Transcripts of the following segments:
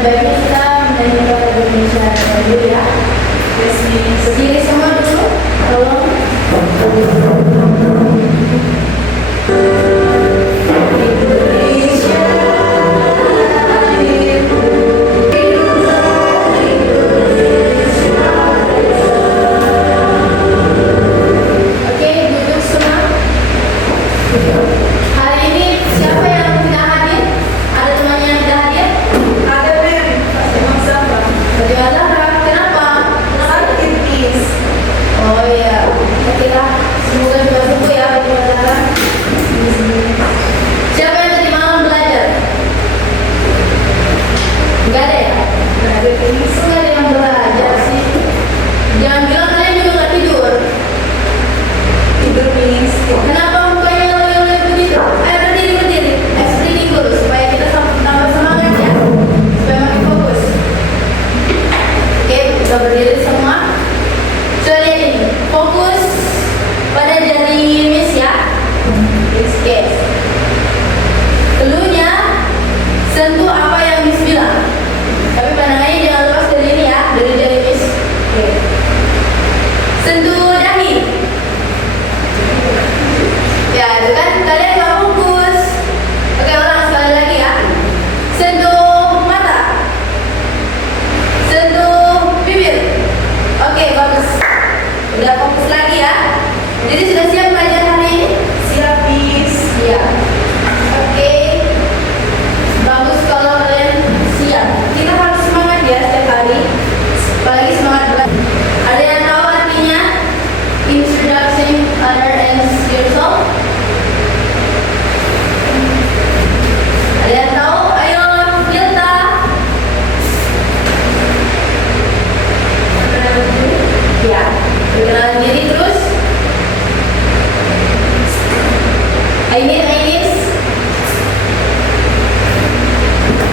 Sebaiknya kita menyanyikan lagu Indonesia dulu ya. Yes, Miss. Berdiri semua dulu, tolong. Oke, duduk semua. Hari ini siapa yang tidak hadir? Ada temannya yang tidak hadir? Ada, Mem. Emang siapa? Bagaimana? Kenapa? Sakit, Miss. Oh iya, oke lah. Semoga juga sembuh ya, bagaimana? Siapa yang tadi malam belajar? Enggak ada ya? Nggak ada, Miss. Kok nggak ada yang belajar sih? Jangan bilang kalian juga nggak tidur. Tidur, Miss. Kenapa mukanya loyo-loyo begitu? Ayo berdiri. Explaining dulu supaya kita tambah semangat ya. Supaya makin fokus. Oke, kita berdiri semua. Coba lihat ini. Fokus pada jari Miss ya. Oke. Dulunya sentuh apa yang Miss bilang. Tapi pandangannya jangan lepas dari ini ya, dari jari Miss. Oke. Sentuh dahi. Ya, itu kan kalian nggak fokus. Oke, ulang sekali lagi ya. Sentuh mata. Sentuh bibir. Oke, bagus. Udah fokus lagi ya. Jadi sudah siap belajar hari ini? Siap, Miss. Iya. Oke. Bagus kalau kalian siap. Kita harus semangat ya setiap hari. Apalagi semangat belajar. Ada yang tahu artinya introducing other and yourself? Ada yang tahu? Ayo, Yelta. Ya, perkenalan diri terus. Ainis.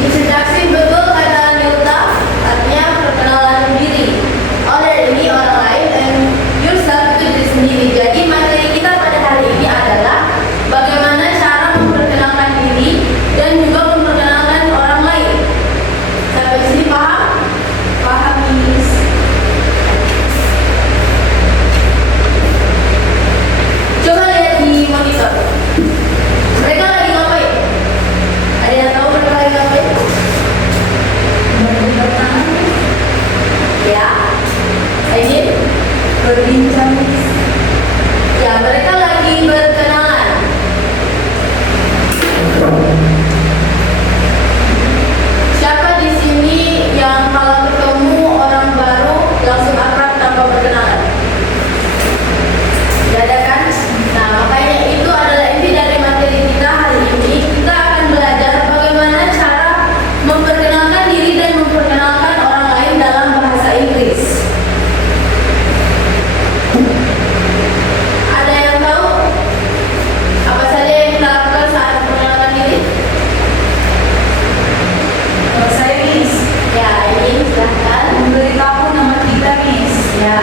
Introduction betul kata Yelta, artinya perkenalan diri. Other ini orang lain dan yourself itu diri sendiri. Jadi materi kita pada hari ini adalah bagaimana cara memperkenalkan diri dan juga memperkenalkan orang lain. Sampai sini paham? Paham, Miss. Coba lihat di monitor. Mereka lagi ngapain? Ada yang tahu mereka lagi ngapain? Berbincang, Ya, Aidin? berbincang, Miss. Ya, mereka lagi berkenalan. Siapa di sini yang kalau ketemu orang baru langsung akrab tanpa berkenalan? Tidak ada kan? Nah, makanya itu adalah inti dari materi kita hari ini. Kita akan belajar bagaimana cara memperkenalkan diri dan memperkenalkan orang lain dalam bahasa Inggris. Ada yang tahu apa saja yang kita lakukan saat memperkenalkan diri? Saya, Miss. Ya, ini silahkan. Memberitahu nama kita, Miss. Ya,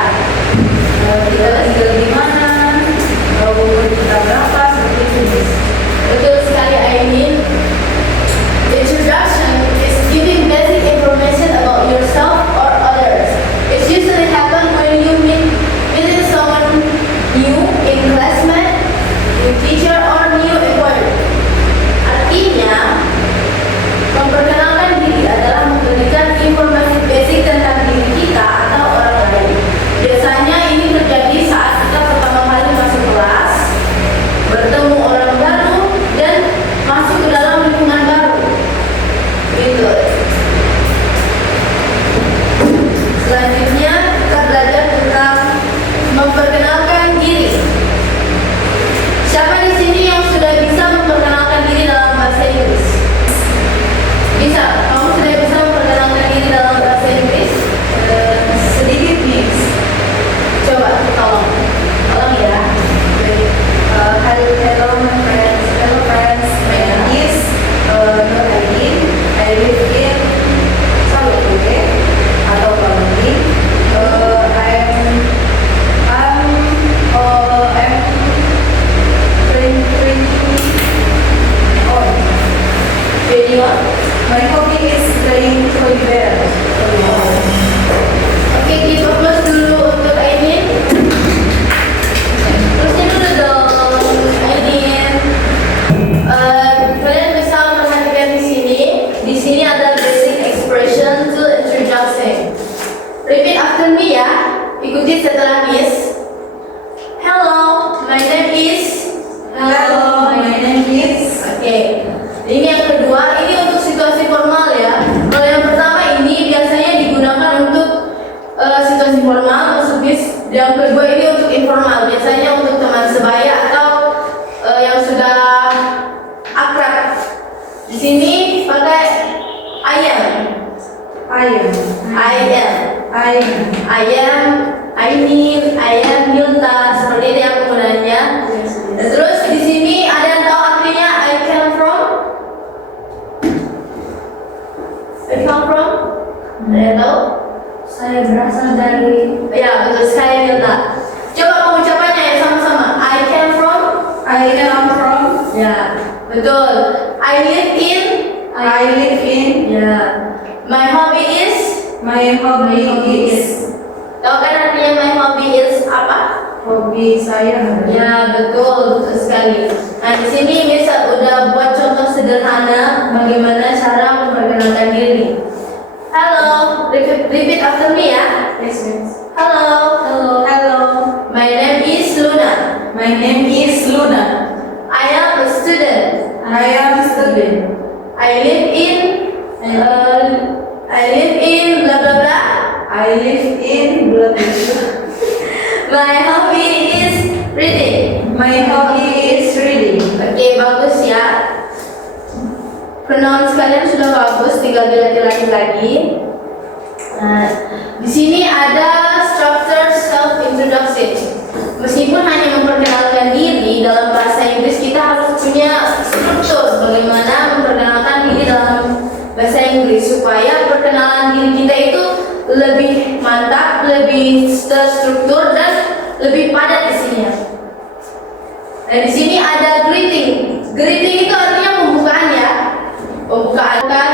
Kita tinggal di mana, umur kita berapa, seperti itu, Miss. betul sekali Aimin. Introduction is giving basic information about yourself or others. It usually happen when you meet someone new in classmate, new teacher, or new employer. Artinya, memperkenalkan diri adalah memberikan informasi basic tentang diri kita atau orang lain. Biasanya ini terjadi saat kita pertama kali masuk kelas, bertemu orang baru, dan masuk ke dalam lingkungan baru. Gitu. Selanjutnya kita belajar tentang memperkenalkan diri. Siapa di sini yang sudah bisa memperkenalkan diri dalam bahasa Inggris? Bisa? Kamu sudah bisa memperkenalkan diri dalam bahasa Inggris? Sedikit, Miss. Coba, tolong ya. Hello, my friends. Hello, friends. My name is Nur Aidin. I live in Salutue atau Palembang. I'm 20. Oh, Jadi, my hobby is playing toy bears. Oke, give applause dulu untuk Ainin. Terusnya dulu dong, Ainin. Kalian bisa memperhatikan di sini. Di sini ada basic expression to introduction. Repeat after me ya. Ikuti setelah Miss. Hello, my name is. Hello, my name is. Oke. Ini yang kedua, ini untuk situasi formal ya. Kalau yang pertama ini biasanya digunakan untuk situasi formal, masuk bis. Yang kedua ini untuk informal, biasanya untuk teman sebaya atau yang sudah akrab. Di sini pakai I am. Ainin, Ayam, Milta, seperti itu yang penggunaannya. Terus di sini ada yang tahu artinya I come from? I come from? Ada yang tahu? Saya berasal dari. Ya betul sekali Milta. Coba pengucapannya ya sama-sama. I come from? I am from. Ya betul. I live in? Ya. My hobby is? My hobby is. Tahu kan artinya my hobby is apa? Hobi saya. Ya betul sekali. Nah di sini Miss udah buat contoh sederhana bagaimana cara memperkenalkan diri. Halo, repeat after me ya. Yes, miss. Halo. Hello. My name is Luna. My name is Luna. I am a student. I am student. I live in blah blah blah. I live in blah blah blah. My hobby is reading. My hobby is reading. Oke, bagus ya. Pronouns kalian sudah bagus, tinggal dilatih lagi. Nah, di sini ada structure self introduction. Meskipun hanya memperkenalkan diri dalam bahasa Inggris, kita harus punya struktur bagaimana memperkenalkan diri dalam bahasa Inggris supaya perkenalan diri kita itu lebih mantap, lebih terstruktur dan lebih padat isinya. Nah, di sini ada greeting. Greeting itu artinya pembukaan ya. Pembukaan kan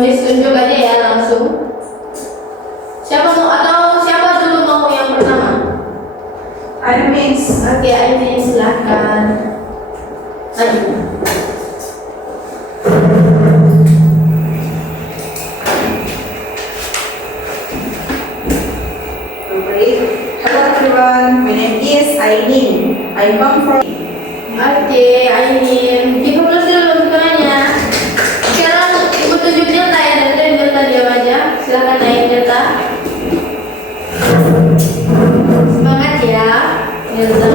Miss tunjuk aja ya langsung. Siapa dulu mau yang pertama? I miss. Oke, Ainin silakan. Hello everyone, my name is Ainin. I come from. Oke, Ainin. Kita plus dulu bukannya. Sekarang ibu tunjuk Delta ya, dan Delta diam aja. Silakan naik Delta. Semangat ya, Delta.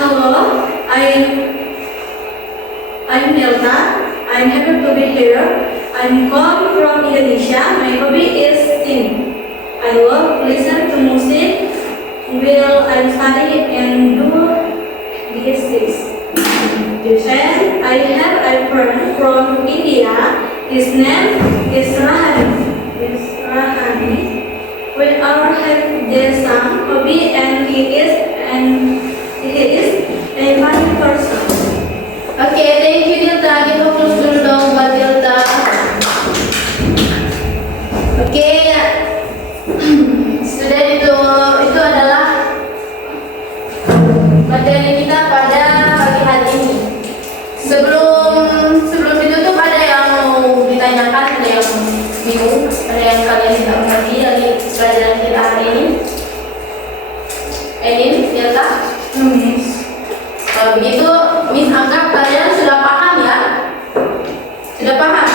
Hello, I'm Delta. I'm happy to be here. I'm come from Indonesia. My hobby is singing. I love to listen to music while I'm studying and do these things. Then I have a friend from India. His name is Rahani. We all have the same hobby and he is a funny person. Oke, thank you Delta. Kita fokus dulu dong buat Delta. Oke, ya. Sudah itu adalah materi kita pada pagi hari ini. Sebelum ditutup ada yang mau ditanyakan, ada yang bingung, ada yang kalian tidak mengerti dari pelajaran kita hari ini. Ainin, Delta. Miss. Kalau begitu, Miss anggap kalian sudah paham ya? Sudah paham?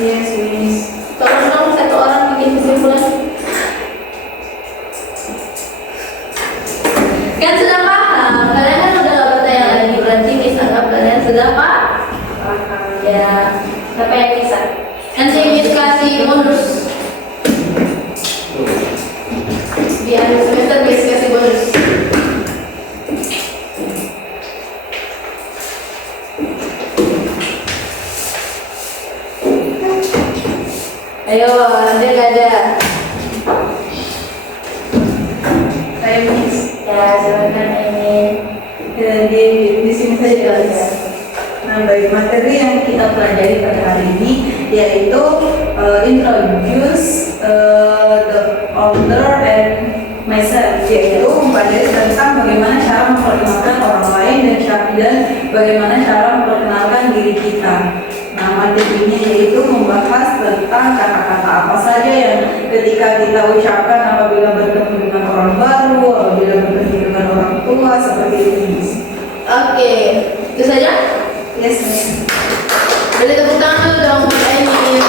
Yes, miss. Tolong dong satu orang bikin kesimpulan. Kan sudah paham? Kalian kan udah gak bertanya lagi, berarti Miss anggap kalian sudah paham? Ya, siapa yang bisa? Nanti Miss kasih bonus. Di akhir semester Miss kasih bonus. Ayo, ada gak ada? Saya miss. yaitu introduce the author and myself, yaitu mempelajari tentang bagaimana cara memperkenalkan orang lain dan bagaimana cara memperkenalkan diri kita. Nah, materinya yaitu membahas tentang kata-kata apa saja yang ketika kita ucapkan apabila bertemu dengan orang baru, apabila bertemu dengan orang tua, seperti ini. Oke, itu saja. Yes, Miss. Boleh tepuk tangan dulu dong buat Emil.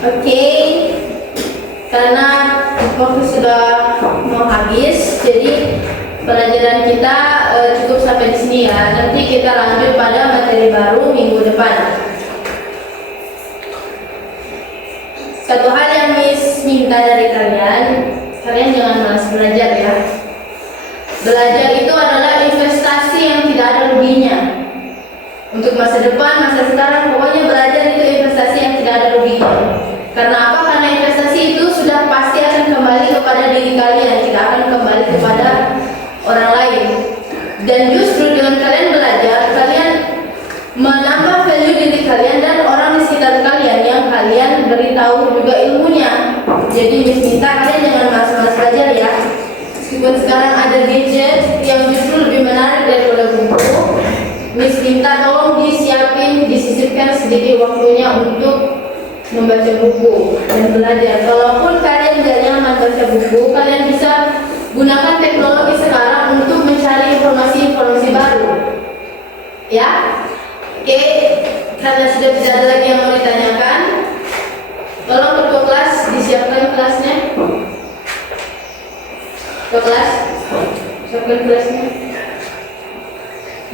Oke, karena waktu sudah mau habis, jadi pelajaran kita cukup sampai di sini ya. Nanti kita lanjut pada materi baru minggu depan. Satu hal yang Miss minta dari kalian, kalian jangan malas belajar ya. Belajar itu adalah investasi yang tidak ada ruginya. Untuk masa depan, masa sekarang, pokoknya belajar itu investasi yang tidak ada ruginya. Karena apa? Karena investasi itu sudah pasti akan kembali kepada diri kalian, tidak akan kembali kepada orang lain. Dan justru dengan kalian belajar, kalian menambah value diri kalian dan orang di sekitar kalian yang kalian beritahu juga ilmunya. Jadi Miss minta kalian jangan malas-malas belajar ya. Meskipun sekarang ada gadget yang justru lebih menarik daripada buku, Miss minta tolong disisipkan sedikit waktunya untuk membaca buku dan belajar. Kalaupun kalian tidak nyaman baca buku, kalian bisa gunakan teknologi sekarang untuk mencari informasi-informasi baru. Ya, oke. Karena sudah tidak ada lagi yang mau ditanyakan, tolong ketua kelas disiapkan kelasnya. Ketua kelas, siapkan kelasnya.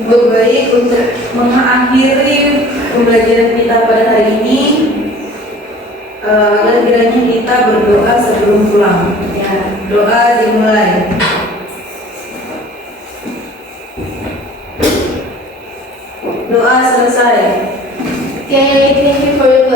Baik, untuk mengakhiri pembelajaran kita pada hari ini, agar kiranya kita berdoa sebelum pulang. Ya, doa dimulai. Doa selesai. Okay, thank you for your